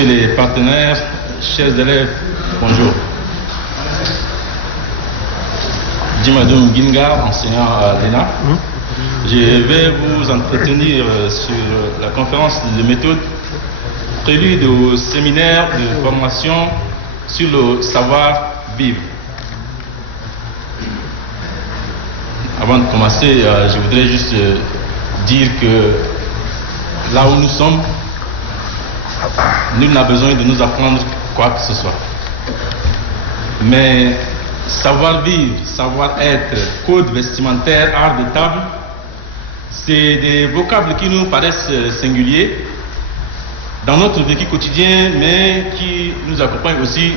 Messieurs les partenaires, chers élèves, bonjour. Dimadou Ginga, enseignant à l'ENA. Je vais vous entretenir sur la conférence de méthode prélude au séminaire de formation sur le savoir-vivre. Avant de commencer, je voudrais juste dire que là où nous sommes, nul n'a besoin de nous apprendre quoi que ce soit. Mais savoir-vivre, savoir-être, code vestimentaire, art de table, c'est des vocables qui nous paraissent singuliers dans notre vécu quotidien, mais qui nous accompagnent aussi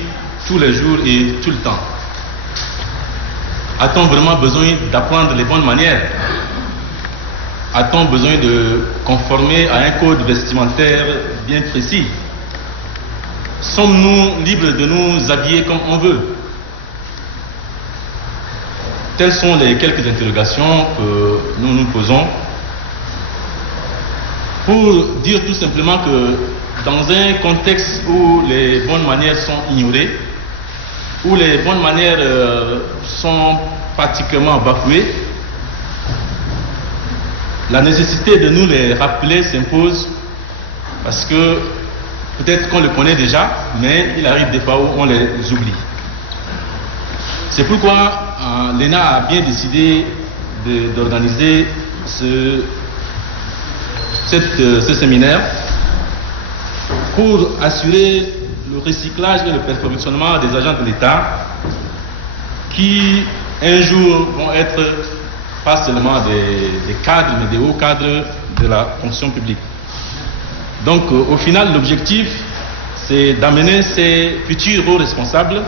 tous les jours et tout le temps. A-t-on vraiment besoin d'apprendre les bonnes manières? A-t-on besoin de conformer à un code vestimentaire bien précis? Sommes-nous libres de nous habiller comme on veut? Telles sont les quelques interrogations que nous nous posons pour dire tout simplement que dans un contexte où les bonnes manières sont ignorées, où les bonnes manières sont pratiquement bafouées, la nécessité de nous les rappeler s'impose parce que peut-être qu'on le connaît déjà, mais il arrive des fois où on les oublie. C'est pourquoi l'ENA a bien décidé d'organiser ce séminaire pour assurer le recyclage et le perfectionnement des agents de l'État qui un jour vont être pas seulement des cadres, mais des hauts cadres de la fonction publique. Donc au final, l'objectif, c'est d'amener ces futurs hauts responsables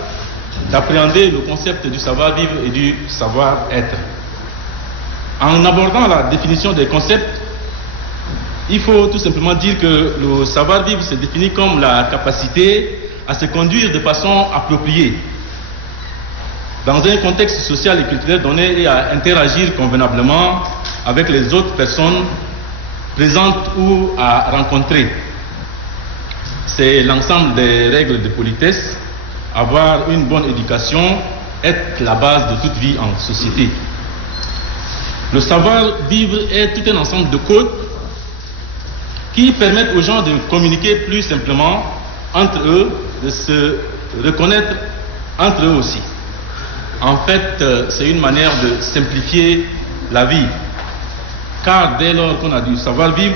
d'appréhender le concept du savoir-vivre et du savoir-être. En abordant la définition des concepts, il faut tout simplement dire que le savoir-vivre se définit comme la capacité à se conduire de façon appropriée dans un contexte social et culturel donné et à interagir convenablement avec les autres personnes présentes ou à rencontrer. C'est l'ensemble des règles de politesse. Avoir une bonne éducation est la base de toute vie en société. Le savoir-vivre est tout un ensemble de codes qui permettent aux gens de communiquer plus simplement entre eux, de se reconnaître entre eux aussi. En fait, c'est une manière de simplifier la vie. Car dès lors qu'on a du savoir-vivre,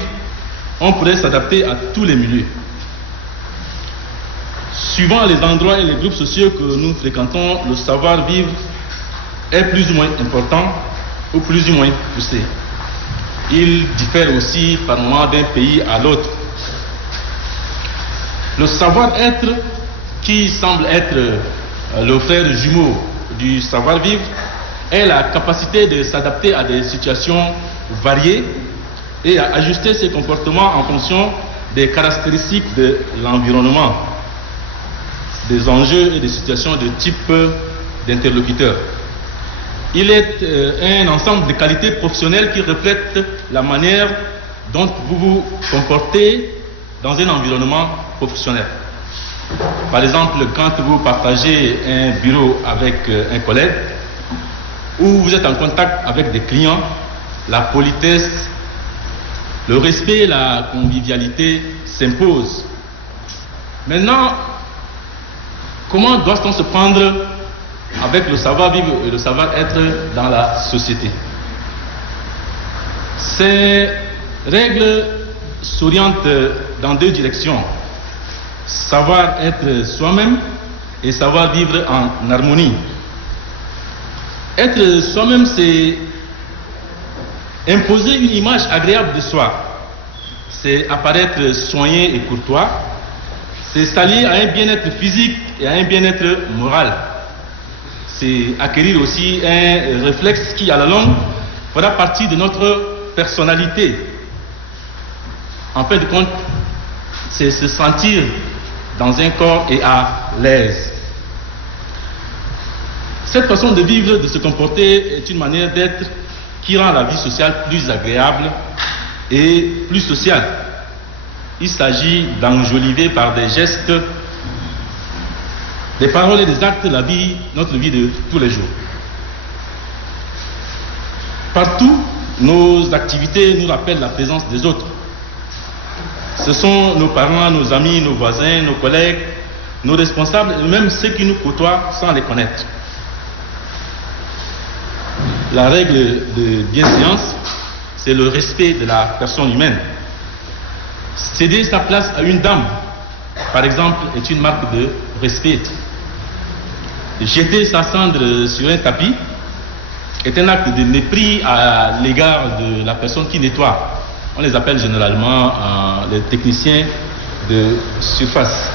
on pourrait s'adapter à tous les milieux. Suivant les endroits et les groupes sociaux que nous fréquentons, le savoir-vivre est plus ou moins important ou plus ou moins poussé. Il diffère aussi par moment d'un pays à l'autre. Le savoir-être, qui semble être le frère jumeau du savoir-vivre, est la capacité de s'adapter à des situations variées et à ajuster ses comportements en fonction des caractéristiques de l'environnement, des enjeux et des situations de type d'interlocuteur. Il est un ensemble de qualités professionnelles qui reflètent la manière dont vous vous comportez dans un environnement professionnel. Par exemple, quand vous partagez un bureau avec un collègue ou vous êtes en contact avec des clients, la politesse, le respect et la convivialité s'imposent. Maintenant, comment doit-on se prendre avec le savoir-vivre et le savoir-être dans la société? Ces règles s'orientent dans deux directions. Savoir être soi-même et savoir vivre en harmonie. Être soi-même, c'est imposer une image agréable de soi. C'est apparaître soigné et courtois. C'est s'allier à un bien-être physique et à un bien-être moral. C'est acquérir aussi un réflexe qui, à la longue, fera partie de notre personnalité. En fin de compte, c'est se sentir dans un corps et à l'aise. Cette façon de vivre, de se comporter, est une manière d'être qui rend la vie sociale plus agréable et plus sociale. il s'agit d'enjoliver par des gestes, des paroles et des actes notre vie de tous les jours. Partout, nos activités nous rappellent la présence des autres. Ce sont nos parents, nos amis, nos voisins, nos collègues, nos responsables, et même ceux qui nous côtoient sans les connaître. La règle de bienséance, c'est le respect de la personne humaine. Céder sa place à une dame, par exemple, est une marque de respect. Jeter sa cendre sur un tapis est un acte de mépris à l'égard de la personne qui nettoie. On les appelle généralement les techniciens de surface.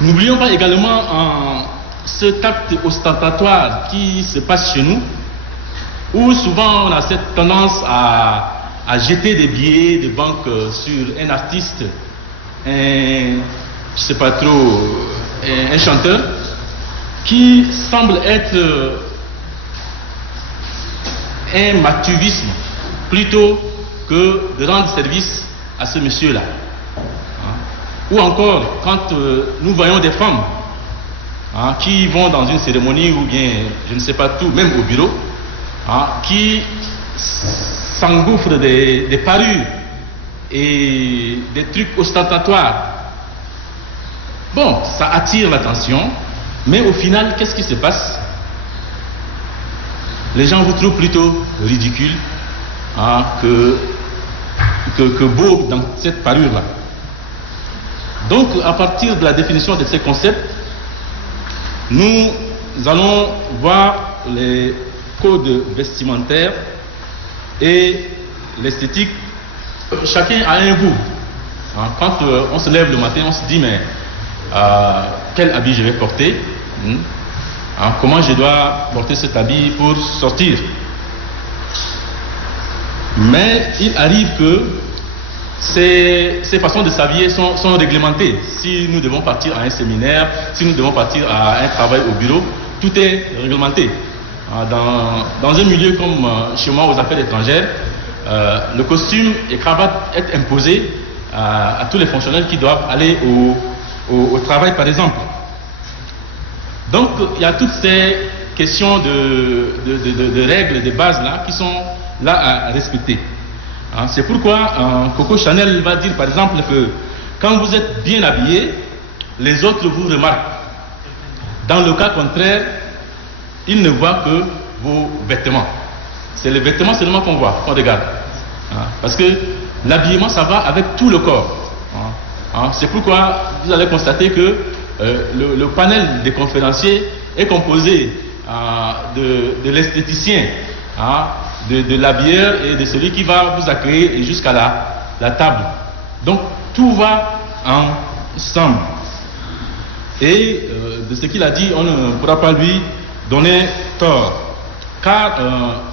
N'oublions pas également cet acte ostentatoire qui se passe chez nous, où souvent on a cette tendance à jeter des billets de banque sur un artiste, je sais pas trop, un chanteur, qui semble être un matuvisme plutôt que de rendre service à ce monsieur-là. Ou encore, quand nous voyons des femmes qui vont dans une cérémonie ou bien, je ne sais pas tout, même au bureau, qui s'engouffrent des parures et des trucs ostentatoires. Bon, ça attire l'attention, mais au final, qu'est-ce qui se passe? Les gens vous trouvent plutôt ridicule que beau dans cette parure-là. Donc, à partir de la définition de ces concepts, nous allons voir les codes vestimentaires et l'esthétique. Chacun a un goût. Quand on se lève le matin, on se dit, mais quel habit je vais porter? Comment je dois porter cet habit pour sortir? Mais il arrive que ces façons de s'habiller sont réglementées. Si nous devons partir à un séminaire, si nous devons partir à un travail au bureau, tout est réglementé. Dans un milieu comme chez moi aux affaires étrangères, le costume et cravate est imposé à tous les fonctionnaires qui doivent aller au travail, par exemple. Donc, il y a toutes ces questions de règles, de bases là, qui sont là à respecter. C'est pourquoi Coco Chanel va dire, par exemple, que quand vous êtes bien habillé, les autres vous remarquent. Dans le cas contraire, ils ne voient que vos vêtements. C'est les vêtements seulement qu'on voit, qu'on regarde. Parce que l'habillement, ça va avec tout le corps. C'est pourquoi vous allez constater que le panel des conférenciers est composé de l'esthéticien, de l'habilleur et de celui qui va vous accueillir jusqu'à la table. Donc tout va ensemble. Et de ce qu'il a dit, on ne pourra pas lui donner tort. Car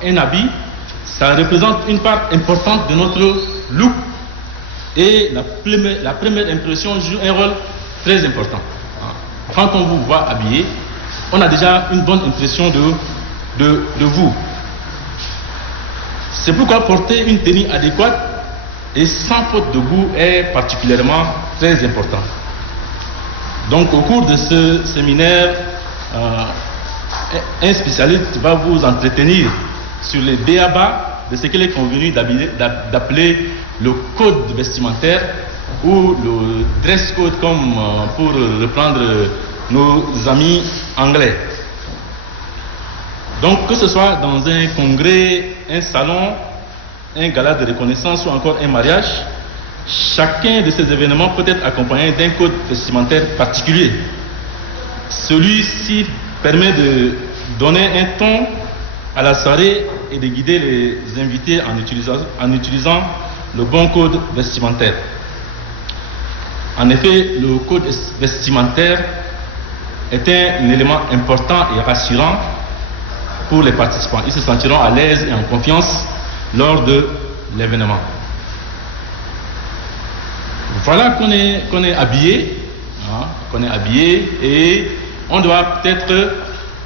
un habit, ça représente une part importante de notre look. Et la première impression joue un rôle très important. Quand on vous voit habillé, on a déjà une bonne impression de vous. C'est pourquoi porter une tenue adéquate et sans faute de goût est particulièrement très important. Donc au cours de ce séminaire, un spécialiste va vous entretenir sur les b.a.-ba de ce qu'il est convenu d'appeler le code vestimentaire ou le dress code, comme pour reprendre nos amis anglais. Donc que ce soit dans un congrès, un salon, un gala de reconnaissance ou encore un mariage, chacun de ces événements peut être accompagné d'un code vestimentaire particulier. Celui-ci permet de donner un ton à la soirée et de guider les invités en utilisant le bon code vestimentaire. En effet, le code vestimentaire est un élément important et rassurant pour les participants. Ils se sentiront à l'aise et en confiance lors de l'événement. Voilà qu'on est habillé, et on doit peut-être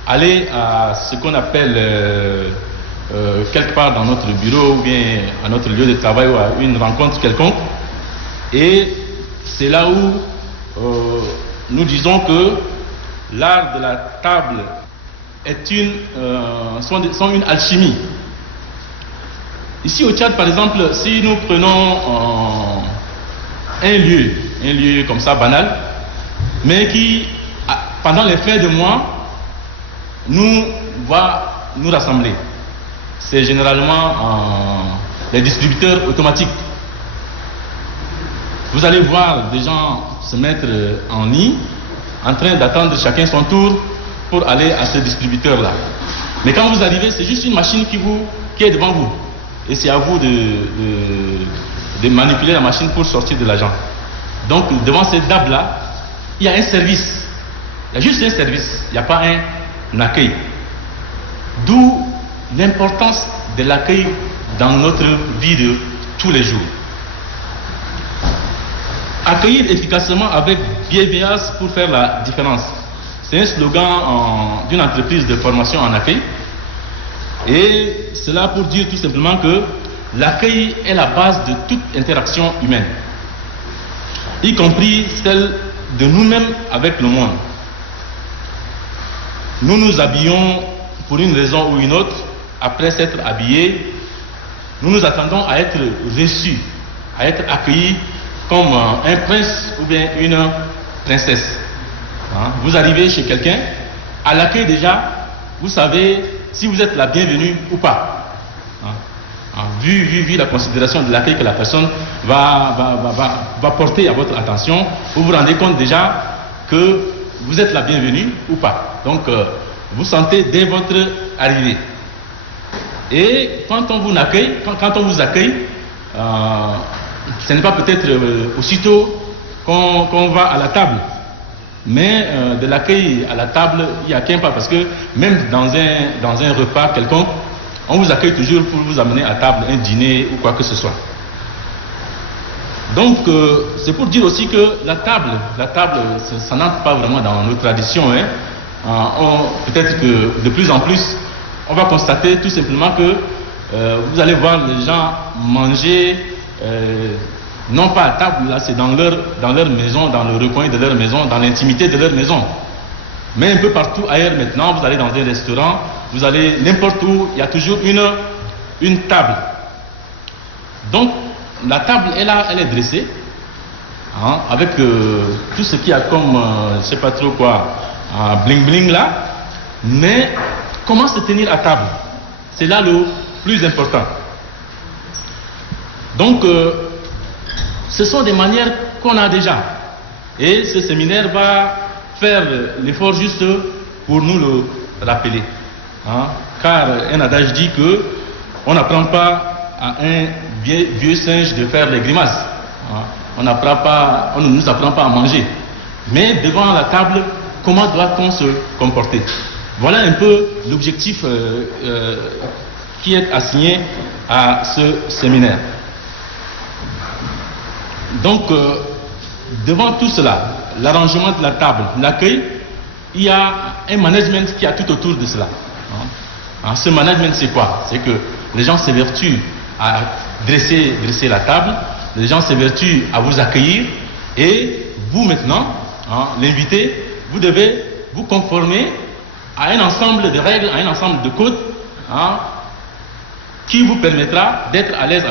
aller à ce qu'on appelle quelque part dans notre bureau ou bien à notre lieu de travail ou à une rencontre quelconque et c'est là où nous disons que l'art de la table est sont une alchimie. Ici au Tchad, par exemple, si nous prenons un lieu comme ça banal, mais qui, pendant les fins de mois, va nous rassembler. C'est généralement les distributeurs automatiques. Vous allez voir des gens se mettre en nid, en train d'attendre chacun son tour pour aller à ce distributeur-là. Mais quand vous arrivez, c'est juste une machine qui est devant vous. Et c'est à vous de manipuler la machine pour sortir de l'argent. Donc, devant cette table-là, il y a un service. Il y a juste un service. Il n'y a pas un accueil. D'où l'importance de l'accueil dans notre vie de tous les jours. Accueillir efficacement avec bienveillance pour faire la différence. C'est un slogan d'une entreprise de formation en accueil. Et cela pour dire tout simplement que l'accueil est la base de toute interaction humaine, y compris celle de nous-mêmes avec le monde. Nous nous habillons pour une raison ou une autre. Après s'être habillés, nous nous attendons à être reçus, à être accueillis comme un prince ou bien une princesse. Vous arrivez chez quelqu'un, à l'accueil déjà, vous savez si vous êtes la bienvenue ou pas. Vu la considération de l'accueil que la personne va porter à votre attention, vous vous rendez compte déjà que vous êtes la bienvenue ou pas. Donc, vous sentez dès votre arrivée. Et quand on vous accueille, ce n'est pas peut-être aussitôt qu'on va à la table. Mais de l'accueil à la table, il n'y a qu'un pas. Parce que même dans un repas quelconque, on vous accueille toujours pour vous amener à table un dîner ou quoi que ce soit. Donc, c'est pour dire aussi que la table, ça n'entre pas vraiment dans nos traditions. Peut-être que de plus en plus, on va constater tout simplement que vous allez voir les gens manger, non pas à table, là, c'est dans leur maison, dans le recoin de leur maison, dans l'intimité de leur maison. Mais un peu partout ailleurs maintenant, vous allez dans un restaurant, vous allez n'importe où, il y a toujours une table. Donc, la table est là, elle est dressée, avec tout ce qu'il y a comme, je ne sais pas trop quoi, bling bling là. Mais comment se tenir à table? C'est là le plus important. Donc, ce sont des manières qu'on a déjà. Et ce séminaire va faire l'effort juste pour nous le rappeler. Car un adage dit que on n'apprend pas à un vieux singe de faire les grimaces. On ne nous apprend pas à manger. Mais devant la table, comment doit-on se comporter? Voilà un peu l'objectif qui est assigné à ce séminaire. Donc, devant tout cela, l'arrangement de la table, l'accueil, il y a un management qui a tout autour de cela. Ce management, c'est quoi? C'est que les gens s'évertuent à dresser la table, les gens s'évertuent à vous accueillir, et vous maintenant, l'invité, vous devez vous conformer à un ensemble de règles, à un ensemble de codes, qui vous permettra d'être à l'aise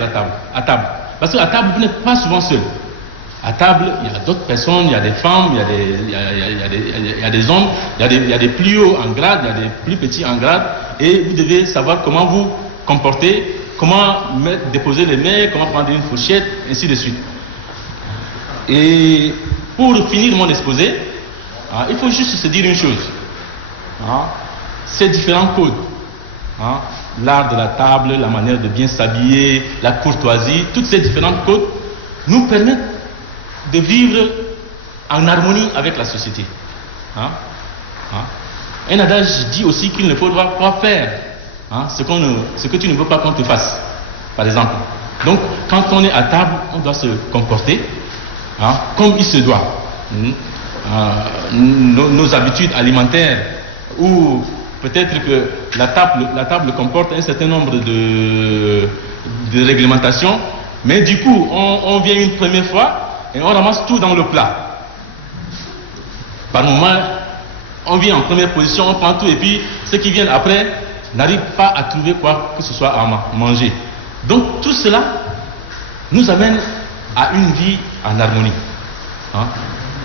à table. Parce qu'à table, vous n'êtes pas souvent seul. À table, il y a d'autres personnes, il y a des femmes, il y a des hommes, il y a des plus hauts en grade, il y a des plus petits en grade, et vous devez savoir comment vous comporter, comment déposer les mains, comment prendre une fourchette, ainsi de suite. Et pour finir mon exposé, il faut juste se dire une chose. Ces différents codes, l'art de la table, la manière de bien s'habiller, la courtoisie, toutes ces différentes codes nous permettent de vivre en harmonie avec la société. Un adage dit aussi qu'il ne faudra pas faire ce que tu ne veux pas qu'on te fasse, par exemple. Donc, quand on est à table, on doit se comporter comme il se doit. Nos habitudes alimentaires, ou peut-être que la table comporte un certain nombre de réglementations, mais du coup, on vient une première fois, et on ramasse tout dans le plat. Par moment, on vient en première position, on prend tout et puis ceux qui viennent après n'arrivent pas à trouver quoi que ce soit à manger. Donc tout cela nous amène à une vie en harmonie. Hein?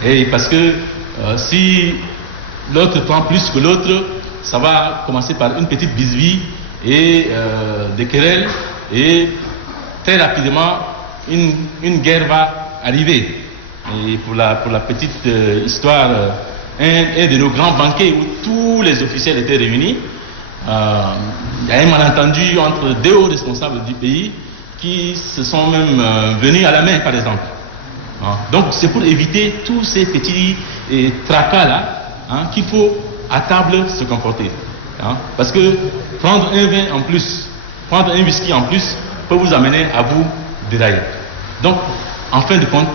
Et parce que si l'autre prend plus que l'autre, ça va commencer par une petite bisbille et des querelles, et très rapidement une guerre va arriver. Et pour la petite histoire, un de nos grands banquets où tous les officiels étaient réunis, il y a un malentendu entre deux hauts responsables du pays qui se sont même venus à la main, par exemple. Donc c'est pour éviter tous ces petits tracas-là qu'il faut à table se comporter. Parce que prendre un vin en plus, prendre un whisky en plus peut vous amener à vous dérailler. Donc, en fin de compte,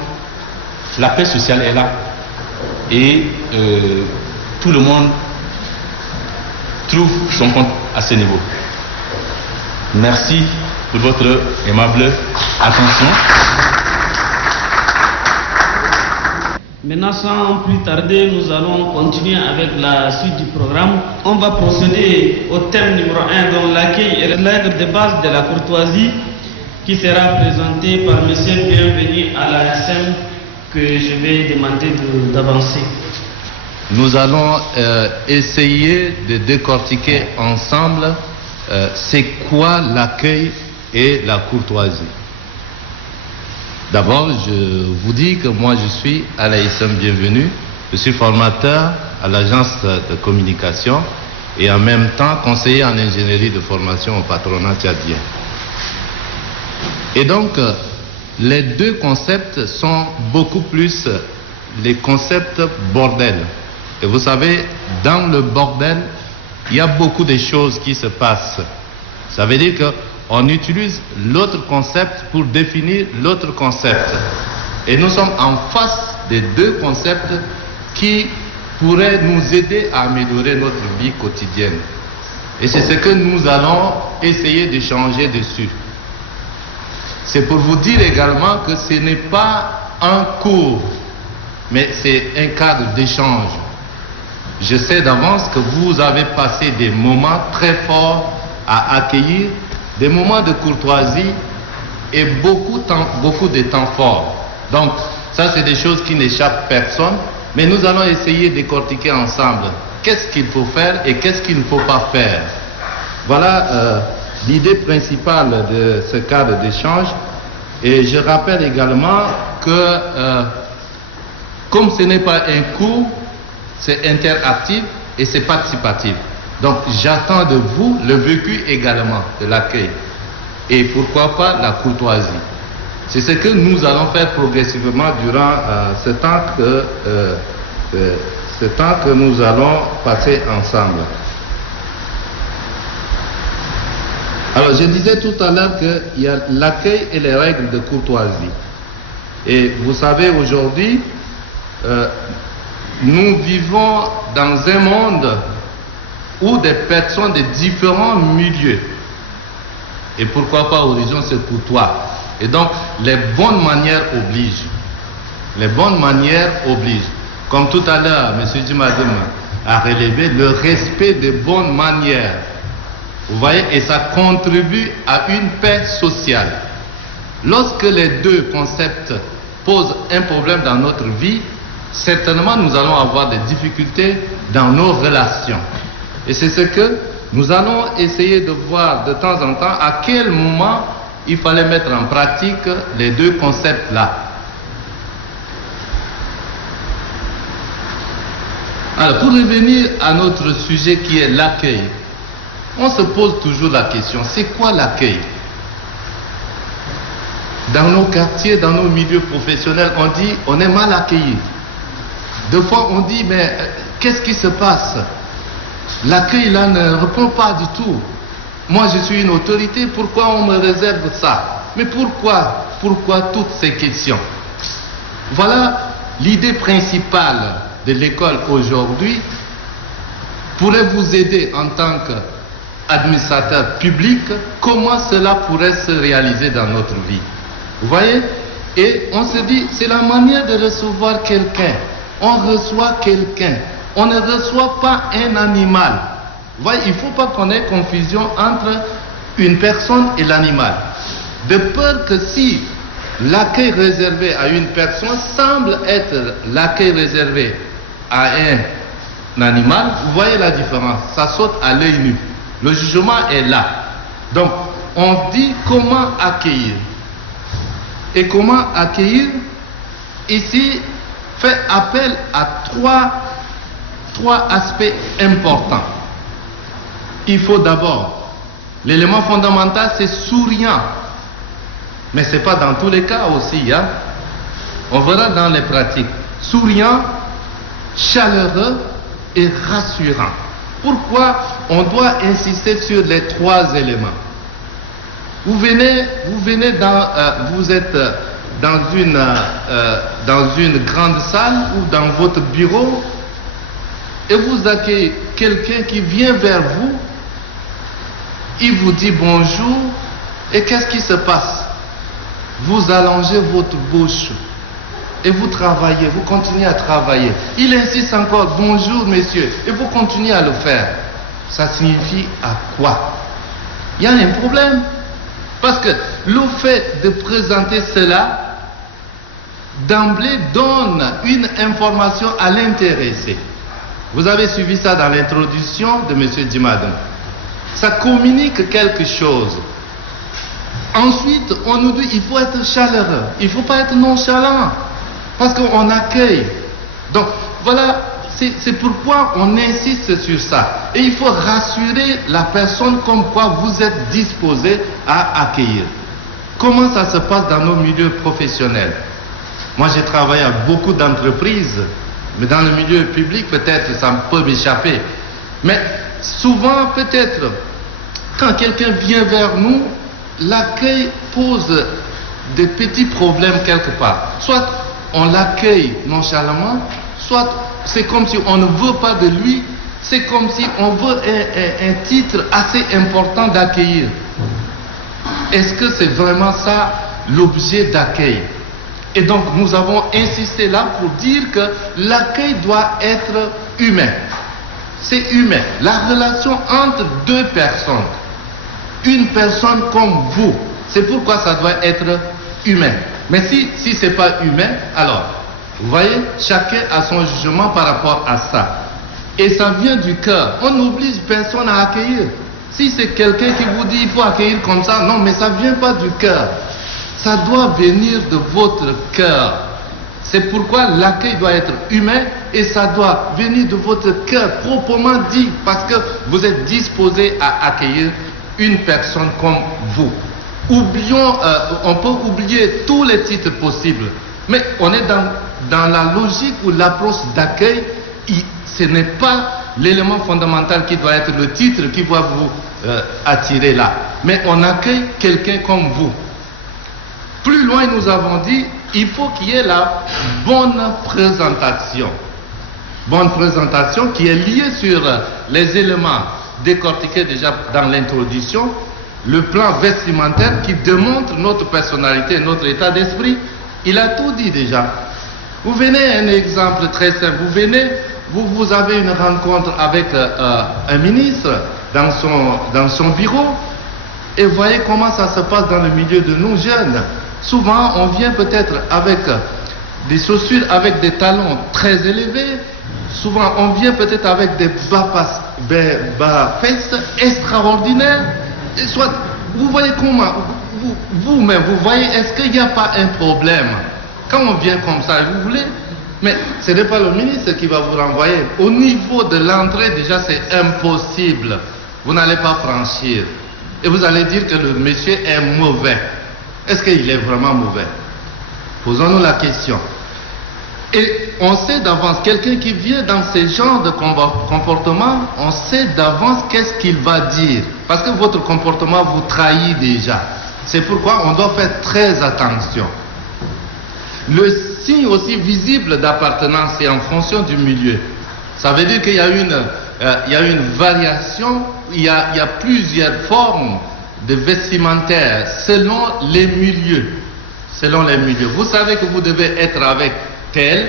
la paix sociale est là et tout le monde trouve son compte à ce niveau. Merci de votre aimable attention. Maintenant, sans plus tarder, nous allons continuer avec la suite du programme. On va procéder au thème numéro 1, dont l'accueil est l'être de base de la courtoisie, qui sera présenté par M. Bienvenu à la SM, que je vais demander d'avancer. Nous allons essayer de décortiquer ensemble c'est quoi l'accueil et la courtoisie. D'abord, je vous dis que moi je suis à la SM Bienvenu, je suis formateur à l'agence de communication et en même temps conseiller en ingénierie de formation au patronat tchadien. Et donc, les deux concepts sont beaucoup plus les concepts bordel. Et vous savez, dans le bordel, il y a beaucoup de choses qui se passent. Ça veut dire qu'on utilise l'autre concept pour définir l'autre concept. Et nous sommes en face des deux concepts qui pourraient nous aider à améliorer notre vie quotidienne. Et c'est ce que nous allons essayer de changer dessus. C'est pour vous dire également que ce n'est pas un cours, mais c'est un cadre d'échange. Je sais d'avance que vous avez passé des moments très forts à accueillir, des moments de courtoisie et beaucoup de temps forts. Donc, ça c'est des choses qui n'échappent personne, mais nous allons essayer de décortiquer ensemble qu'est-ce qu'il faut faire et qu'est-ce qu'il ne faut pas faire. Voilà l'idée principale de ce cadre d'échange. Et je rappelle également que comme ce n'est pas un cours, c'est interactif et c'est participatif. Donc j'attends de vous le vécu également de l'accueil. Et pourquoi pas la courtoisie. C'est ce que nous allons faire progressivement durant ce temps que nous allons passer ensemble. Alors, je disais tout à l'heure qu'il y a l'accueil et les règles de courtoisie. Et vous savez, aujourd'hui, nous vivons dans un monde où des personnes de différents milieux, et pourquoi pas horizons, se côtoient. Et donc, les bonnes manières obligent. Les bonnes manières obligent. Comme tout à l'heure, M. Djimadim a relevé le respect des bonnes manières. Vous voyez, et ça contribue à une paix sociale. Lorsque les deux concepts posent un problème dans notre vie, certainement nous allons avoir des difficultés dans nos relations. Et c'est ce que nous allons essayer de voir de temps en temps, à quel moment il fallait mettre en pratique les deux concepts-là. Alors, pour revenir à notre sujet qui est l'accueil, on se pose toujours la question, c'est quoi l'accueil? Dans nos quartiers, dans nos milieux professionnels, on dit on est mal accueilli. Deux fois on dit mais qu'est-ce qui se passe? L'accueil là ne répond pas du tout. Moi je suis une autorité, pourquoi on me réserve ça? Mais pourquoi toutes ces questions? Voilà l'idée principale de l'école aujourd'hui pourrait vous aider en tant qu'administrateur public, comment cela pourrait se réaliser dans notre vie. Vous voyez, Et on se dit, c'est la manière de recevoir quelqu'un. On reçoit quelqu'un. On ne reçoit pas un animal. Vous voyez, il ne faut pas qu'on ait confusion entre une personne et l'animal. De peur que si l'accueil réservé à une personne semble être l'accueil réservé à un animal, vous voyez la différence. Ça saute à l'œil nu. Le jugement est là. Donc, on dit comment accueillir. Et comment accueillir, ici, fait appel à trois aspects importants. Il faut d'abord, l'élément fondamental, c'est souriant. Mais ce n'est pas dans tous les cas aussi. Hein? On verra dans les pratiques. Souriant, chaleureux et rassurant. Pourquoi on doit insister sur les trois éléments? Vous êtes dans une grande salle ou dans votre bureau et vous accueillez quelqu'un qui vient vers vous, il vous dit bonjour et qu'est-ce qui se passe? Vous allongez votre bouche et vous travaillez, vous continuez à travailler. Il insiste encore, bonjour monsieur, et vous continuez à le faire. Ça signifie à quoi? Il y a un problème. Parce que le fait de présenter cela, d'emblée, donne une information à l'intéressé. Vous avez suivi ça dans l'introduction de M. Djimadou. Ça communique quelque chose. Ensuite, on nous dit qu'il faut être chaleureux. Il ne faut pas être nonchalant. Parce qu'on accueille. Donc, voilà, c'est pourquoi on insiste sur ça. Et il faut rassurer la personne comme quoi vous êtes disposé à accueillir. Comment ça se passe dans nos milieux professionnels? Moi, j'ai travaillé à beaucoup d'entreprises, mais dans le milieu public, peut-être, ça peut m'échapper. Mais souvent, peut-être, quand quelqu'un vient vers nous, l'accueil pose des petits problèmes quelque part. Soit on l'accueille nonchalamment, soit c'est comme si on ne veut pas de lui, c'est comme si on veut un titre assez important d'accueillir. Est-ce que c'est vraiment ça l'objet d'accueil? Et donc nous avons insisté là pour dire que l'accueil doit être humain. C'est humain. La relation entre deux personnes. Une personne comme vous. C'est pourquoi ça doit être humain. Mais si ce n'est pas humain, alors, vous voyez, chacun a son jugement par rapport à ça. Et ça vient du cœur. On n'oblige personne à accueillir. Si c'est quelqu'un qui vous dit il faut accueillir comme ça, non, mais ça ne vient pas du cœur. Ça doit venir de votre cœur. C'est pourquoi l'accueil doit être humain et ça doit venir de votre cœur, proprement dit, parce que vous êtes disposé à accueillir une personne comme vous. Oublions, on peut oublier tous les titres possibles, mais on est dans la logique où l'approche d'accueil, ce n'est pas l'élément fondamental qui doit être le titre qui va vous attirer là, mais on accueille quelqu'un comme vous. Plus loin, nous avons dit, il faut qu'il y ait la bonne présentation. Bonne présentation qui est liée sur les éléments décortiqués déjà dans l'introduction, le plan vestimentaire qui démontre notre personnalité, notre état d'esprit. Il a tout dit déjà. Vous venez, un exemple très simple, vous avez une rencontre avec un ministre dans son bureau et voyez comment ça se passe dans le milieu de nous jeunes. Souvent, on vient peut-être avec des chaussures avec des talons très élevés. Souvent, on vient peut-être avec des bas-fesses extraordinaires. Et soit, vous voyez comment, vous-même, vous voyez, est-ce qu'il n'y a pas un problème? Quand on vient comme ça, vous voulez, mais ce n'est pas le ministre qui va vous renvoyer. Au niveau de l'entrée, déjà, c'est impossible. Vous n'allez pas franchir. Et vous allez dire que le monsieur est mauvais. Est-ce qu'il est vraiment mauvais? Posons-nous la question. Et on sait d'avance, quelqu'un qui vient dans ce genre de comportement, on sait d'avance qu'est-ce qu'il va dire. Parce que votre comportement vous trahit déjà. C'est pourquoi on doit faire très attention. Le signe aussi visible d'appartenance, c'est en fonction du milieu. Ça veut dire qu'il y a une variation, il y a plusieurs formes de vestimentaire selon les milieux. selon les milieux. Vous savez que vous devez être avec tel.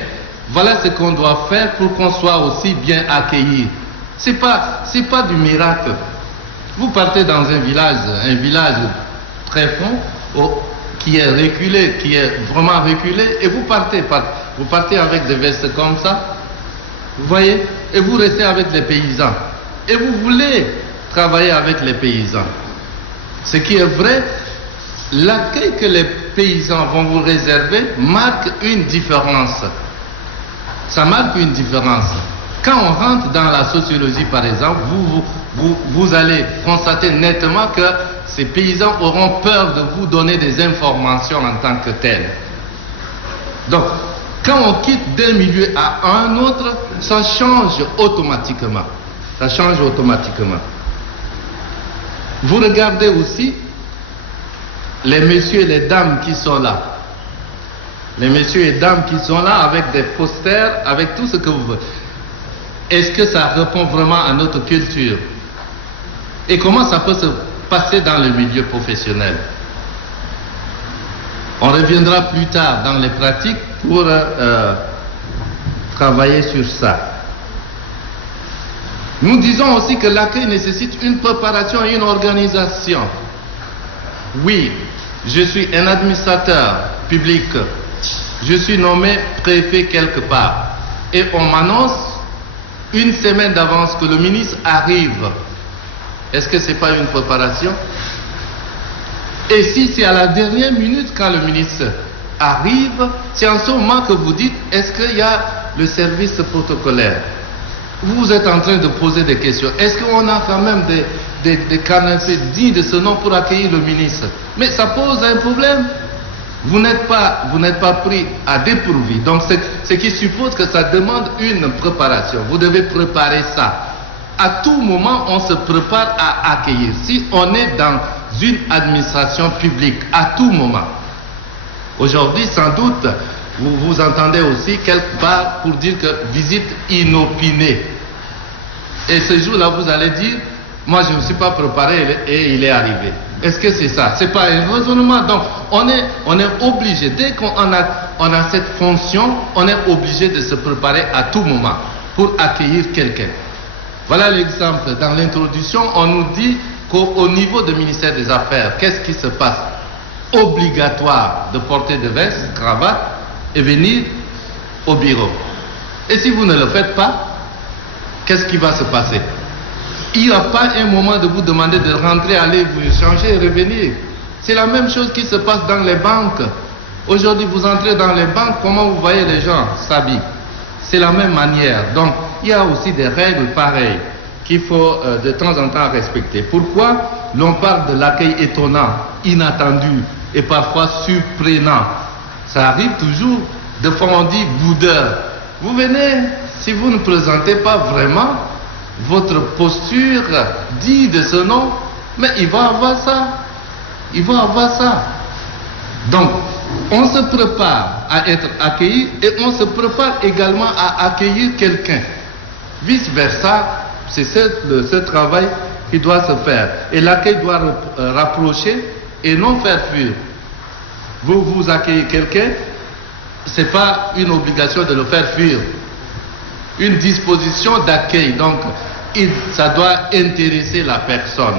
Voilà ce qu'on doit faire pour qu'on soit aussi bien accueilli. C'est pas du miracle. Vous partez dans un village très fond, qui est reculé, qui est vraiment reculé, et vous partez avec des vestes comme ça, vous voyez, et vous restez avec les paysans. Et vous voulez travailler avec les paysans. Ce qui est vrai, l'accueil que les paysans vont vous réserver marque une différence. Ça marque une différence. Quand on rentre dans la sociologie, par exemple, vous allez constater nettement que ces paysans auront peur de vous donner des informations en tant que tels. Donc, quand on quitte d'un milieu à un autre, ça change automatiquement. Ça change automatiquement. Vous regardez aussi les messieurs et les dames qui sont là. Les messieurs et dames qui sont là avec des posters, avec tout ce que vous voulez. Est-ce que ça répond vraiment à notre culture? Et comment ça peut se passer dans le milieu professionnel? On reviendra plus tard dans les pratiques pour travailler sur ça. Nous disons aussi que l'accueil nécessite une préparation et une organisation. Oui, je suis un administrateur public. Je suis nommé préfet quelque part. Et on m'annonce une semaine d'avance que le ministre arrive. Est-ce que ce n'est pas une préparation? Et si c'est à la dernière minute quand le ministre arrive, c'est en ce moment que vous dites, est-ce qu'il y a le service protocolaire? Vous êtes en train de poser des questions. Est-ce qu'on a quand même des canapés dignes de ce nom pour accueillir le ministre? Mais ça pose un problème. Vous n'êtes pas pris à dépourvu. Donc, ce qui suppose que ça demande une préparation. Vous devez préparer ça. À tout moment, on se prépare à accueillir. Si on est dans une administration publique, à tout moment. Aujourd'hui, sans doute, vous entendez aussi quelque part pour dire que visite inopinée. Et ce jour-là, vous allez dire, moi je ne me suis pas préparé et il est arrivé. Est-ce que c'est ça? Ce n'est pas un raisonnement. Donc, on est obligé, dès qu'on a cette fonction, on est obligé de se préparer à tout moment pour accueillir quelqu'un. Voilà l'exemple. Dans l'introduction, on nous dit qu'au niveau du ministère des Affaires, qu'est-ce qui se passe? Obligatoire de porter de veste, cravate et venir au bureau. Et si vous ne le faites pas, qu'est-ce qui va se passer? Il n'y a pas un moment de vous demander de rentrer, aller vous changer et revenir. C'est la même chose qui se passe dans les banques. Aujourd'hui, vous entrez dans les banques, comment vous voyez les gens s'habiller? C'est la même manière. Donc, il y a aussi des règles pareilles qu'il faut de temps en temps respecter. Pourquoi l'on parle de l'accueil étonnant, inattendu et parfois surprenant? Ça arrive toujours. De fois on dit boudeur. Vous venez, si vous ne présentez pas vraiment votre posture digne de ce nom, mais il va avoir ça. Il va avoir ça. Donc, on se prépare à être accueilli et on se prépare également à accueillir quelqu'un. Vice-versa, c'est ce travail qui doit se faire. Et l'accueil doit rapprocher et non faire fuir. Vous accueillez quelqu'un, ce n'est pas une obligation de le faire fuir. Une disposition d'accueil, donc ça doit intéresser la personne.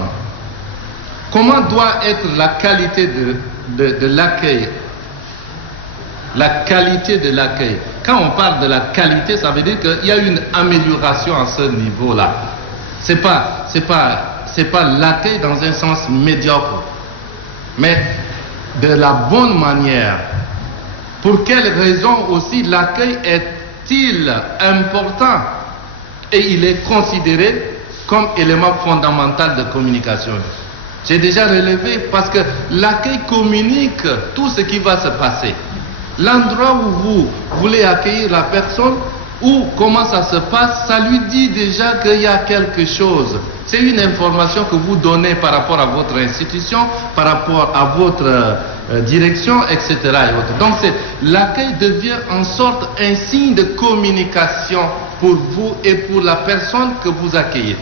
Comment doit être la qualité de l'accueil? La qualité de l'accueil. Quand on parle de la qualité, ça veut dire qu'il y a une amélioration à ce niveau-là. C'est pas l'accueil dans un sens médiocre, mais de la bonne manière. Pour quelle raison aussi l'accueil est-il important? Et il est considéré comme élément fondamental de communication. J'ai déjà relevé parce que l'accueil communique tout ce qui va se passer. L'endroit où vous voulez accueillir la personne, ou comment ça se passe, ça lui dit déjà qu'il y a quelque chose. C'est une information que vous donnez par rapport à votre institution, par rapport à votre direction, etc. Donc l'accueil devient en sorte un signe de communication pour vous et pour la personne que vous accueillez.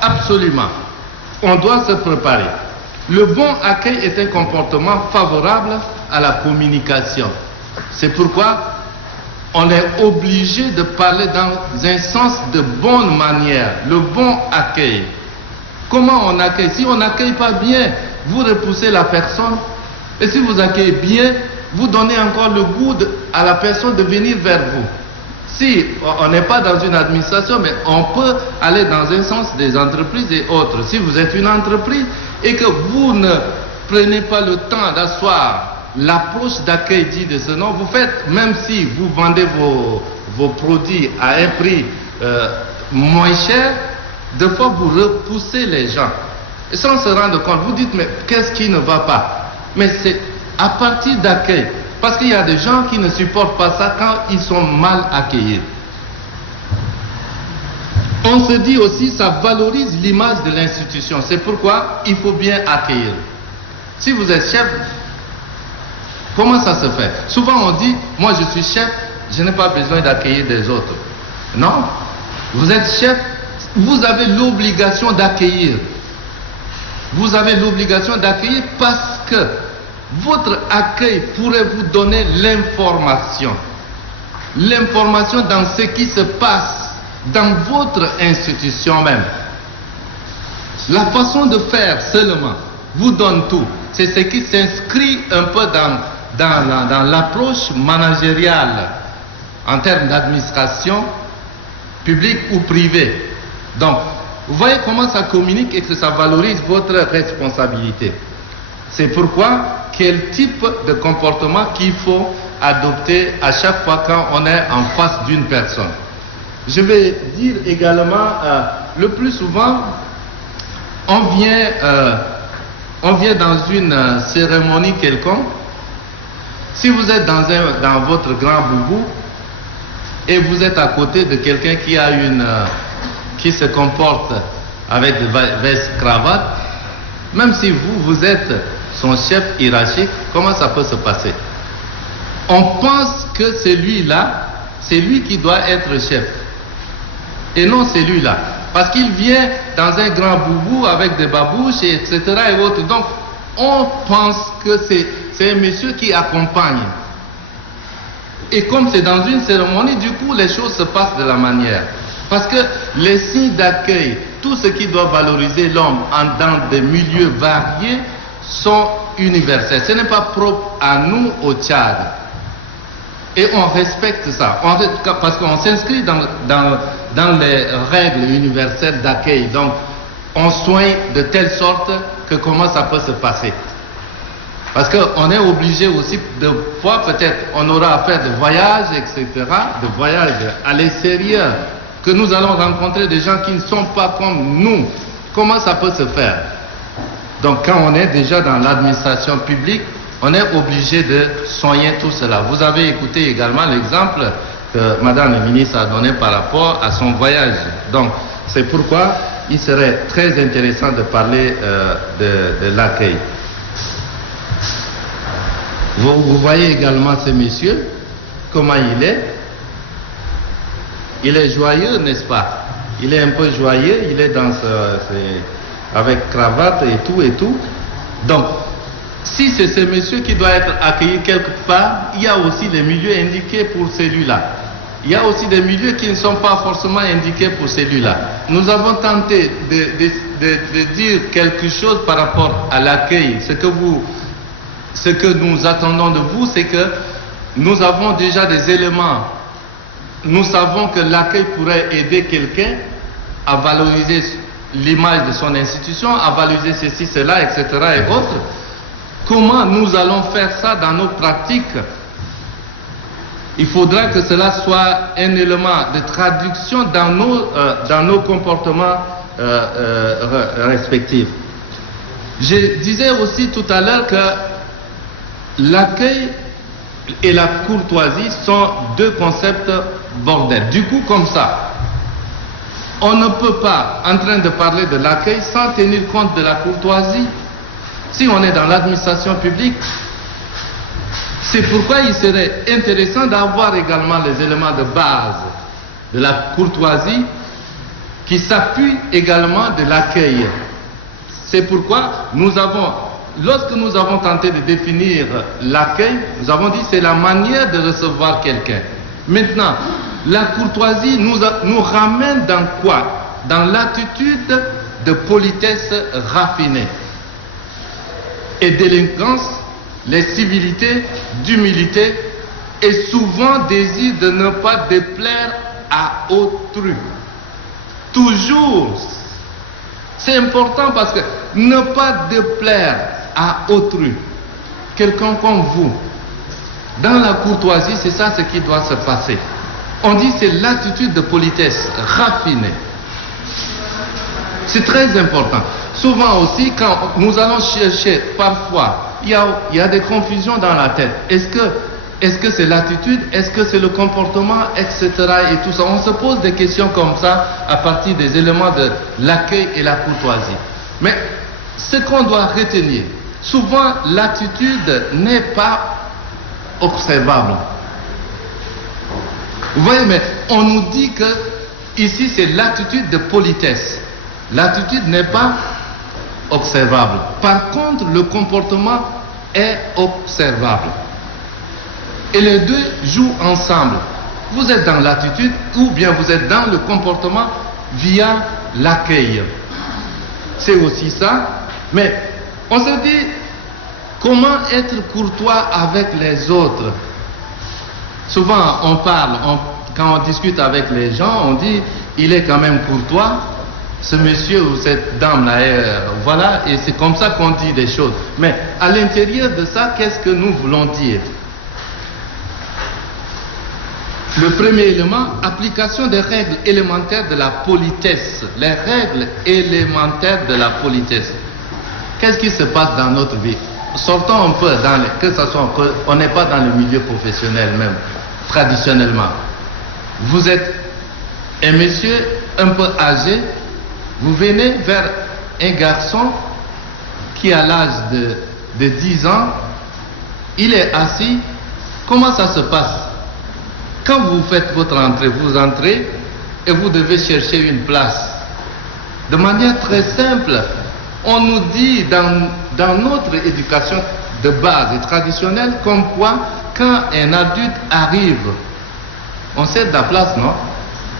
Absolument. On doit se préparer. Le bon accueil est un comportement favorable à la communication. C'est pourquoi on est obligé de parler dans un sens de bonne manière, le bon accueil. Comment on accueille? Si on n'accueille pas bien, vous repoussez la personne. Et si vous accueillez bien, vous donnez encore le goût à la personne de venir vers vous. Si on n'est pas dans une administration, mais on peut aller dans un sens des entreprises et autres. Si vous êtes une entreprise et que vous ne prenez pas le temps d'asseoir l'approche d'accueil dit de ce nom, vous faites, même si vous vendez vos produits à un prix moins cher, des fois vous repoussez les gens. Et sans se rendre compte, vous dites, mais qu'est-ce qui ne va pas? Mais c'est à partir d'accueil. Parce qu'il y a des gens qui ne supportent pas ça quand ils sont mal accueillis. On se dit aussi, ça valorise l'image de l'institution. C'est pourquoi il faut bien accueillir. Si vous êtes chef, comment ça se fait? Souvent on dit, moi je suis chef, je n'ai pas besoin d'accueillir des autres. Non, vous êtes chef, vous avez l'obligation d'accueillir. Vous avez l'obligation d'accueillir parce que votre accueil pourrait vous donner l'information. L'information dans ce qui se passe dans votre institution même. La façon de faire seulement vous donne tout. C'est ce qui s'inscrit un peu dans l'approche managériale en termes d'administration publique ou privée. Donc, vous voyez comment ça communique et que ça valorise votre responsabilité. C'est pourquoi, quel type de comportement qu'il faut adopter à chaque fois quand on est en face d'une personne. Je vais dire également, le plus souvent, on vient dans une cérémonie quelconque. Si vous êtes dans votre grand boubou et vous êtes à côté de quelqu'un qui se comporte avec des vestes cravates, même si vous êtes son chef hiérarchique, comment ça peut se passer? On pense que celui-là, c'est lui qui doit être chef. Et non celui-là. Parce qu'il vient dans un grand boubou avec des babouches, etc. et autres. Donc, on pense que c'est un monsieur qui accompagne. Et comme c'est dans une cérémonie, du coup, les choses se passent de la manière. Parce que les signes d'accueil, tout ce qui doit valoriser l'homme dans des milieux variés, sont universels. Ce n'est pas propre à nous au Tchad. Et on respecte ça. Parce qu'on s'inscrit dans les règles universelles d'accueil. Donc, on soigne de telle sorte que comment ça peut se passer. Parce qu'on est obligé aussi, de fois peut-être, on aura à faire des voyages, etc., des voyages à l'extérieur, que nous allons rencontrer des gens qui ne sont pas comme nous. Comment ça peut se faire? Donc quand on est déjà dans l'administration publique, on est obligé de soigner tout cela. Vous avez écouté également l'exemple que Madame la ministre a donné par rapport à son voyage. Donc c'est pourquoi il serait très intéressant de parler de l'accueil. Vous voyez également ce monsieur, comment il est. Il est joyeux, n'est-ce pas? Il est un peu joyeux, il est dans avec cravate et tout. Donc, si c'est ce monsieur qui doit être accueilli quelque part, il y a aussi des milieux indiqués pour celui-là. Il y a aussi des milieux qui ne sont pas forcément indiqués pour celui-là. Nous avons tenté de dire quelque chose par rapport à l'accueil. Ce que nous attendons de vous, c'est que nous avons déjà des éléments. Nous savons que l'accueil pourrait aider quelqu'un à valoriser l'image de son institution, à valoriser ceci, cela, etc. et autres. Comment nous allons faire ça dans nos pratiques? Il faudra que cela soit un élément de traduction dans nos comportements respectifs. Je disais aussi tout à l'heure que l'accueil et la courtoisie sont deux concepts bordels. Du coup, comme ça, on ne peut pas, en train de parler de l'accueil, sans tenir compte de la courtoisie. Si on est dans l'administration publique, c'est pourquoi il serait intéressant d'avoir également les éléments de base de la courtoisie qui s'appuient également de l'accueil. C'est pourquoi nous avons lorsque nous avons tenté de définir l'accueil, nous avons dit c'est la manière de recevoir quelqu'un. Maintenant, la courtoisie nous ramène dans quoi? Dans l'attitude de politesse raffinée et d'élégance, les civilités, d'humilité et souvent désir de ne pas déplaire à autrui. Toujours. C'est important parce que ne pas déplaire à autrui. Quelqu'un comme vous. Dans la courtoisie, c'est ça ce qui doit se passer. On dit c'est l'attitude de politesse raffinée. C'est très important. Souvent aussi, quand nous allons chercher, parfois, il y a des confusions dans la tête. Est-ce que c'est l'attitude? Est-ce que c'est le comportement? Etc. et tout ça. On se pose des questions comme ça à partir des éléments de l'accueil et la courtoisie. Mais ce qu'on doit retenir, souvent l'attitude n'est pas observable. Vous voyez, mais on nous dit que ici c'est l'attitude de politesse. L'attitude n'est pas observable. Par contre, le comportement est observable. Et les deux jouent ensemble. Vous êtes dans l'attitude ou bien vous êtes dans le comportement via l'accueil. C'est aussi ça. Mais on se dit, comment être courtois avec les autres? Souvent on parle, quand on discute avec les gens, on dit, il est quand même courtois. Ce monsieur ou cette dame-là, voilà, et c'est comme ça qu'on dit des choses. Mais à l'intérieur de ça, qu'est-ce que nous voulons dire? Le premier élément, application des règles élémentaires de la politesse. Les règles élémentaires de la politesse. Qu'est-ce qui se passe dans notre vie? Sortons un peu que ce soit, on n'est pas dans le milieu professionnel même, traditionnellement. Vous êtes un monsieur un peu âgé, vous venez vers un garçon qui a l'âge de 10 ans, il est assis, comment ça se passe? Quand vous faites votre entrée, vous entrez et vous devez chercher une place. De manière très simple, on nous dit dans notre éducation de base et traditionnelle comme quoi quand un adulte arrive, on cède la place, non?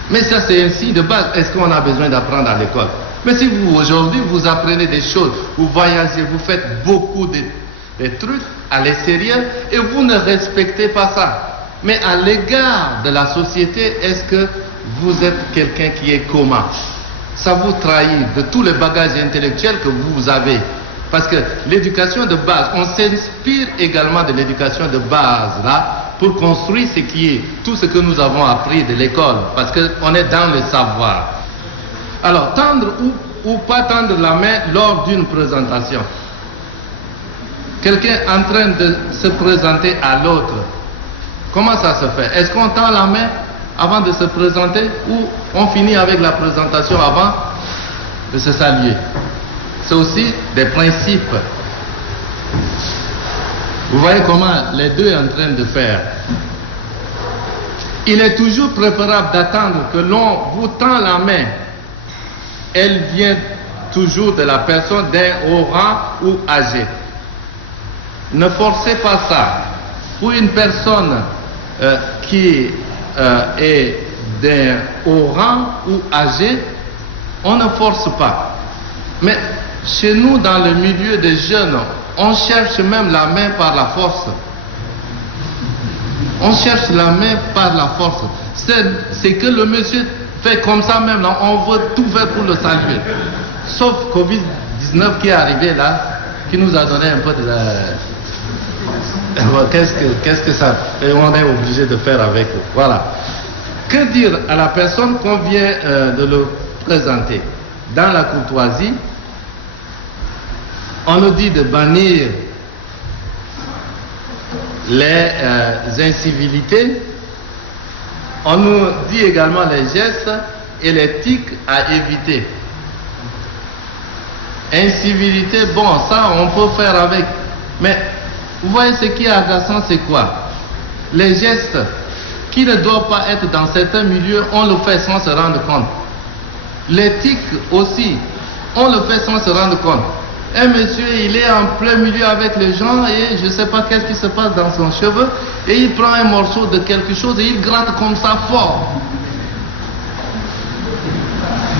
Mais ça c'est un signe de base. Est-ce qu'on a besoin d'apprendre à l'école? Mais si vous aujourd'hui vous apprenez des choses, vous voyagez, vous faites beaucoup de trucs à l'extérieur et vous ne respectez pas ça. Mais à l'égard de la société, est-ce que vous êtes quelqu'un qui est comment? Ça vous trahit de tous les bagages intellectuels que vous avez. Parce que l'éducation de base, on s'inspire également de l'éducation de base là pour construire ce qui est tout ce que nous avons appris de l'école. Parce qu'on est dans le savoir. Alors, tendre ou pas tendre la main lors d'une présentation. Quelqu'un en train de se présenter à l'autre. Comment ça se fait? Est-ce qu'on tend la main avant de se présenter ou on finit avec la présentation avant de se saluer? C'est aussi des principes. Vous voyez comment les deux sont en train de faire. Il est toujours préférable d'attendre que l'on vous tend la main. Elle vient toujours de la personne d'un haut rang ou âgé. Ne forcez pas ça. Pour une personne qui est d'un haut rang ou âgé, on ne force pas. Mais chez nous, dans le milieu des jeunes, on cherche même la main par la force. On cherche la main par la force. C'est que le monsieur fait comme ça même, là, on veut tout faire pour le saluer. Sauf Covid-19 qui est arrivé là, qui nous a donné un peu de la... Qu'est-ce que ça fait? On est obligé de faire avec eux. Voilà. Que dire à la personne qu'on vient de le présenter? Dans la courtoisie, on nous dit de bannir les incivilités. On nous dit également les gestes et les tics à éviter. Incivilité, bon, ça on peut faire avec. Mais vous voyez ce qui est agaçant, c'est quoi? Les gestes qui ne doivent pas être dans certains milieux, on le fait sans se rendre compte. Les tics aussi, on le fait sans se rendre compte. un monsieur, il est en plein milieu avec les gens et je ne sais pas qu'est-ce qui se passe dans son cheveu, et il prend un morceau de quelque chose et il gratte comme ça fort.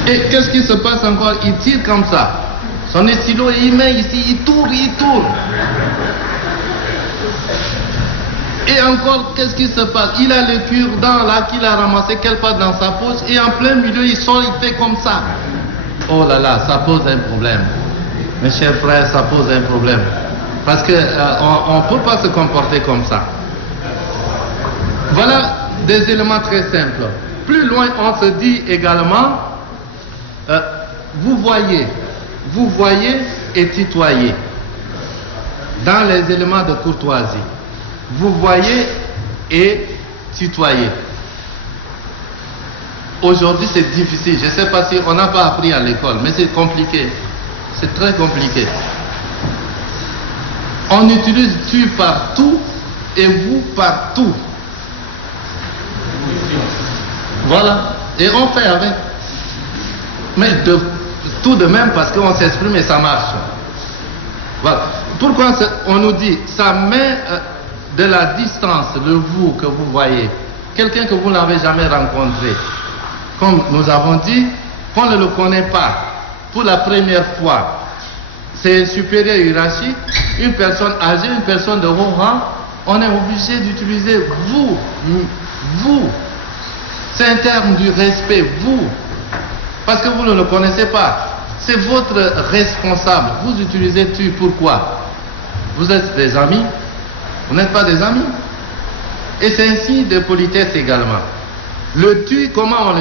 Et qu'est-ce qui se passe encore? Il tire comme ça. Son stylo, il met ici, il tourne. Et encore, qu'est-ce qui se passe? Il a le cure-dent là qu'il a ramassé quelque part dans sa poche et en plein milieu, il sort, il fait comme ça. Oh là là, ça pose un problème. Mes chers frères, ça pose un problème. Parce qu'on ne peut pas se comporter comme ça. Voilà des éléments très simples. Plus loin, on se dit également, vous voyez et tutoyez. Dans les éléments de courtoisie. Vous voyez et tutoyez. Aujourd'hui, c'est difficile. Je ne sais pas si on n'a pas appris à l'école, mais c'est compliqué. C'est très compliqué. On utilise tu partout et vous partout. Voilà. Et on fait avec. Mais tout de même parce qu'on s'exprime et ça marche. Voilà. Pourquoi on nous dit ça met de la distance le vous que vous voyez, quelqu'un que vous n'avez jamais rencontré. Comme nous avons dit, qu'on ne le connaît pas pour la première fois. C'est un supérieur hiérarchique, une personne âgée, une personne de haut rang. On est obligé d'utiliser vous. C'est un terme du respect, vous. Parce que vous ne le connaissez pas. C'est votre responsable. Vous utilisez tu. Pourquoi? Vous êtes des amis. Vous n'êtes pas des amis. Et c'est un signe de politesse également. Le tu, comment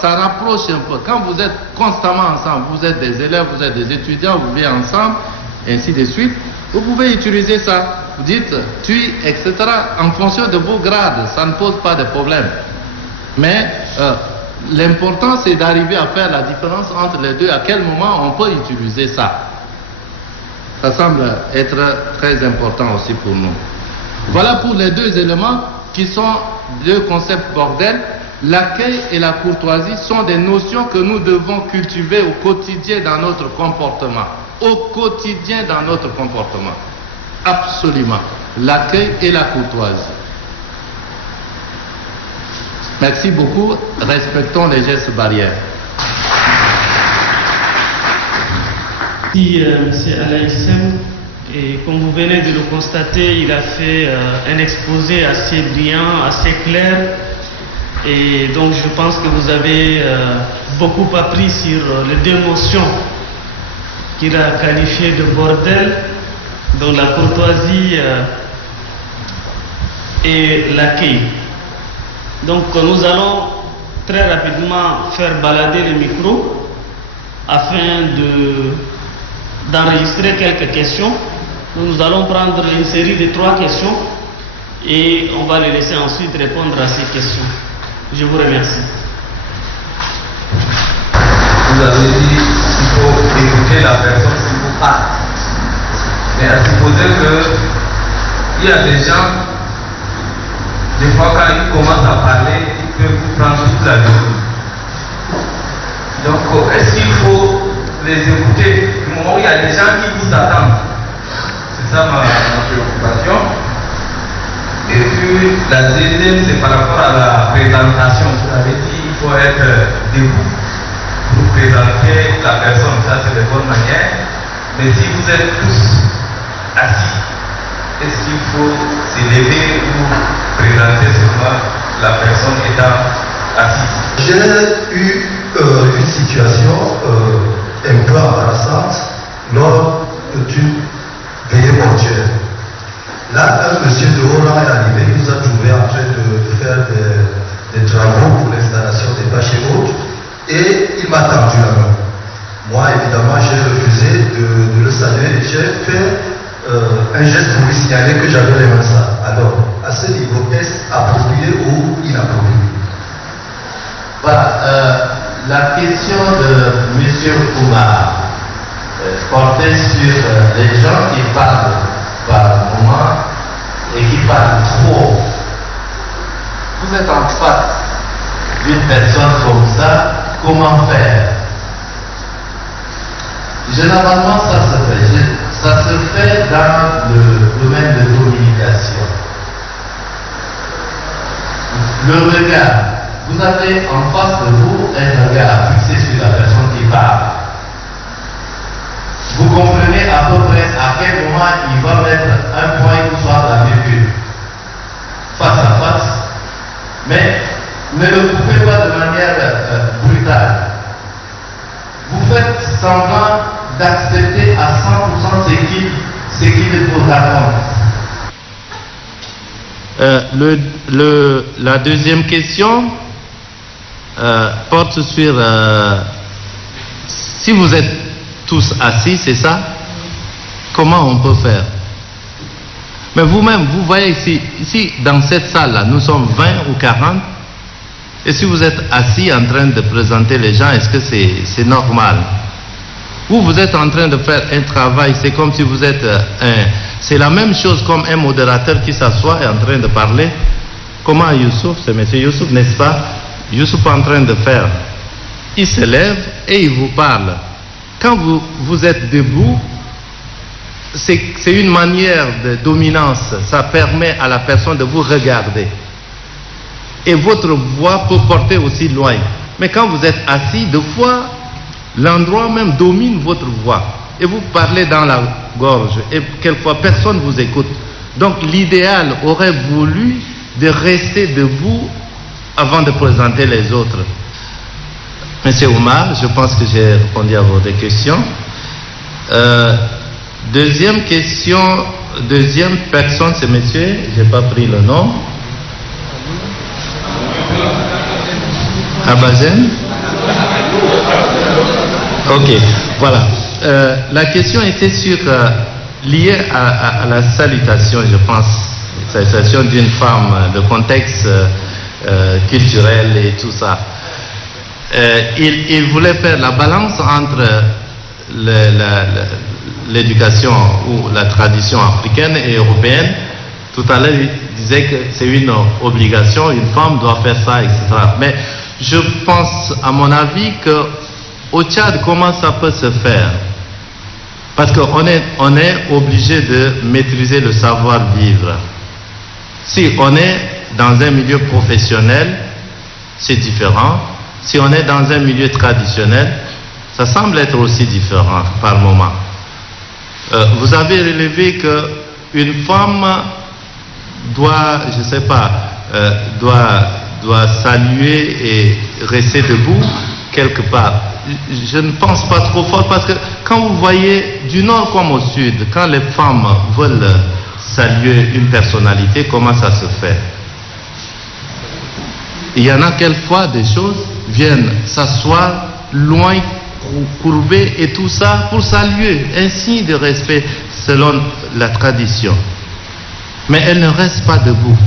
ça rapproche un peu. Quand vous êtes constamment ensemble, vous êtes des élèves, vous êtes des étudiants, vous vivez ensemble, ainsi de suite, vous pouvez utiliser ça. Vous dites tu, etc. en fonction de vos grades. Ça ne pose pas de problème. Mais l'important, c'est d'arriver à faire la différence entre les deux. À quel moment on peut utiliser ça? Ça semble être très important aussi pour nous. Voilà pour les deux éléments qui sont deux concepts bordels. L'accueil et la courtoisie sont des notions que nous devons cultiver au quotidien dans notre comportement. Au quotidien dans notre comportement. Absolument. L'accueil et la courtoisie. Merci beaucoup. Respectons les gestes barrières. Merci, M. Alaïssem. Et comme vous venez de le constater, il a fait un exposé assez brillant, assez clair. Et donc je pense que vous avez beaucoup appris sur les deux notions qu'il a qualifiées de bordel, dont la courtoisie et l'accueil. Donc nous allons très rapidement faire balader le micro afin d'enregistrer quelques questions. Nous allons prendre une série de 3 questions et on va les laisser ensuite répondre à ces questions. Je vous remercie. Vous avez dit qu'il faut écouter la personne qui vous parle. Mais à supposer qu'il y a des gens, des fois quand ils commencent à parler, ils peuvent vous prendre toute la journée. Donc est-ce qu'il faut les écouter du moment où il y a des gens qui vous attendent? C'est ça ma préoccupation. Et puis la deuxième, c'est par rapport à la présentation. Vous avez dit qu'il faut être debout pour présenter la personne. Ça, c'est de bonne manière. Mais si vous êtes tous assis, est-ce qu'il faut s'élever ou présenter seulement la personne étant assise? J'ai eu une situation un peu embarrassante lors d'une veillée mortuaire. Là, un monsieur de haut rang est arrivé, il nous a trouvé en train de faire des travaux pour l'installation des bâches et autres, et il m'a tendu la main. Moi, évidemment, j'ai refusé de le saluer et j'ai fait un geste pour lui signaler que j'avais les mains sales. Alors, à ce niveau, est-ce approprié ou inapproprié? Voilà, la question de M. Koumar portait sur les gens qui parlent par moment et qui parlent trop. Vous êtes en face d'une personne comme ça, comment faire? Généralement, ça se fait. Ça se fait dans le domaine de communication. Le regard. Vous avez en face de vous un regard fixé sur la personne qui parle. Vous comprenez à peu près à quel moment il va mettre un point ou soit la virgule. Face à face. Mais ne le coupez pas de manière brutale. Vous faites semblant d'accepter à 100% ce qu'il vous raconte. La deuxième question porte sur si vous êtes tous assis, c'est ça? Comment on peut faire? Mais vous-même, vous voyez ici dans cette salle-là, nous sommes 20 ou 40. Et si vous êtes assis en train de présenter les gens, est-ce que c'est normal? Vous êtes en train de faire un travail, c'est comme si vous êtes c'est la même chose comme un modérateur qui s'assoit et en train de parler. Comment Youssouf, c'est M. Youssouf, n'est-ce pas? Youssouf est en train de faire. Il se lève et il vous parle. Quand vous êtes debout, c'est une manière de dominance. Ça permet à la personne de vous regarder. Et votre voix peut porter aussi loin. Mais quand vous êtes assis, deux fois, l'endroit même domine votre voix. Et vous parlez dans la gorge. Et quelquefois, personne ne vous écoute. Donc l'idéal aurait voulu de rester debout avant de présenter les autres. Monsieur Oumar, je pense que j'ai répondu à votre question. Deuxième question, deuxième personne, c'est monsieur, je n'ai pas pris le nom. Abazen. Ok, voilà. La question était liée à la salutation, je pense. La salutation d'une femme, le contexte culturel et tout ça. Il voulait faire la balance entre l'éducation ou la tradition africaine et européenne. Tout à l'heure, il disait que c'est une obligation, une femme doit faire ça, etc. Mais je pense, à mon avis, qu'au Tchad, comment ça peut se faire? Parce qu'on est obligé de maîtriser le savoir-vivre. Si on est dans un milieu professionnel, c'est différent. Si on est dans un milieu traditionnel, ça semble être aussi différent par moment. Vous avez relevé qu'une femme doit, je ne sais pas, doit saluer et rester debout quelque part. Je ne pense pas trop fort parce que quand vous voyez du nord comme au sud, quand les femmes veulent saluer une personnalité, comment ça se fait? Il y en a quelquefois des choses viennent s'asseoir loin, courbés et tout ça pour saluer, un signe de respect selon la tradition. Mais elles ne restent pas debout.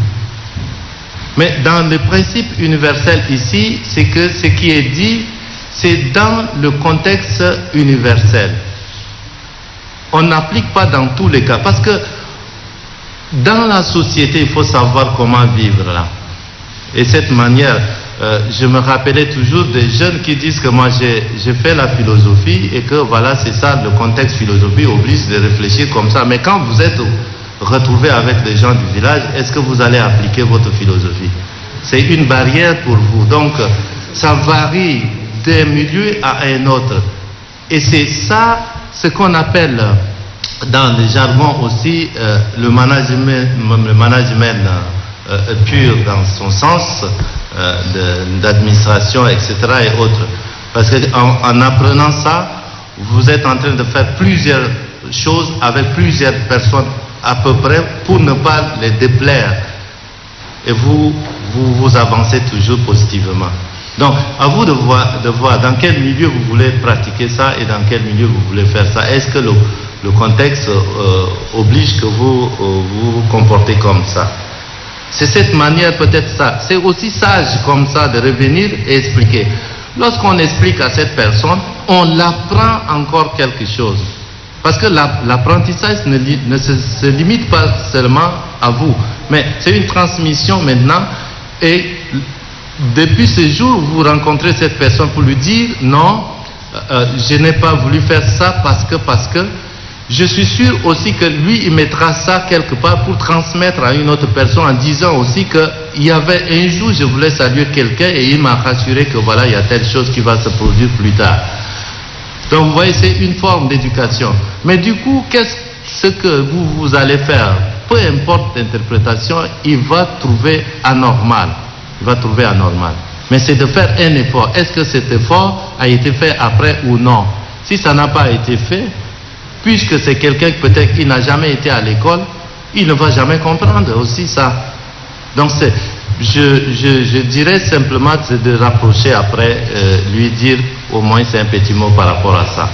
Mais dans le principe universel ici, c'est que ce qui est dit, c'est dans le contexte universel. On n'applique pas dans tous les cas. Parce que dans la société, il faut savoir comment vivre là. Et cette manière, je me rappelais toujours des jeunes qui disent que moi j'ai fait la philosophie et que voilà, c'est ça, le contexte philosophique oblige de réfléchir comme ça. Mais quand vous êtes retrouvé avec les gens du village, est-ce que vous allez appliquer votre philosophie? C'est une barrière pour vous. Donc, ça varie d'un milieu à un autre. Et c'est ça, ce qu'on appelle dans le jargon aussi le management pur dans son sens d'administration, etc. et autres. Parce qu'en apprenant ça, vous êtes en train de faire plusieurs choses avec plusieurs personnes à peu près pour ne pas les déplaire. Et vous avancez toujours positivement. Donc, à vous de voir dans quel milieu vous voulez pratiquer ça et dans quel milieu vous voulez faire ça. Est-ce que le contexte oblige que vous vous comportez comme ça? C'est cette manière, peut-être ça. C'est aussi sage comme ça de revenir et expliquer. Lorsqu'on explique à cette personne, on l'apprend encore quelque chose. Parce que l'apprentissage ne se limite pas seulement à vous, mais c'est une transmission maintenant. Et depuis ce jour, vous rencontrez cette personne pour lui dire non, je n'ai pas voulu faire ça parce que je suis sûr aussi que lui, il mettra ça quelque part pour transmettre à une autre personne en disant aussi qu'il y avait un jour, je voulais saluer quelqu'un et il m'a rassuré que voilà, il y a telle chose qui va se produire plus tard. Donc vous voyez, c'est une forme d'éducation. Mais du coup, qu'est-ce que vous allez faire? Peu importe l'interprétation, il va trouver anormal. Il va trouver anormal. Mais c'est de faire un effort. Est-ce que cet effort a été fait après ou non? Si ça n'a pas été fait, puisque c'est quelqu'un que peut-être qui n'a jamais été à l'école, il ne va jamais comprendre aussi ça. Donc je dirais simplement de rapprocher après, lui dire au moins c'est un petit mot par rapport à ça.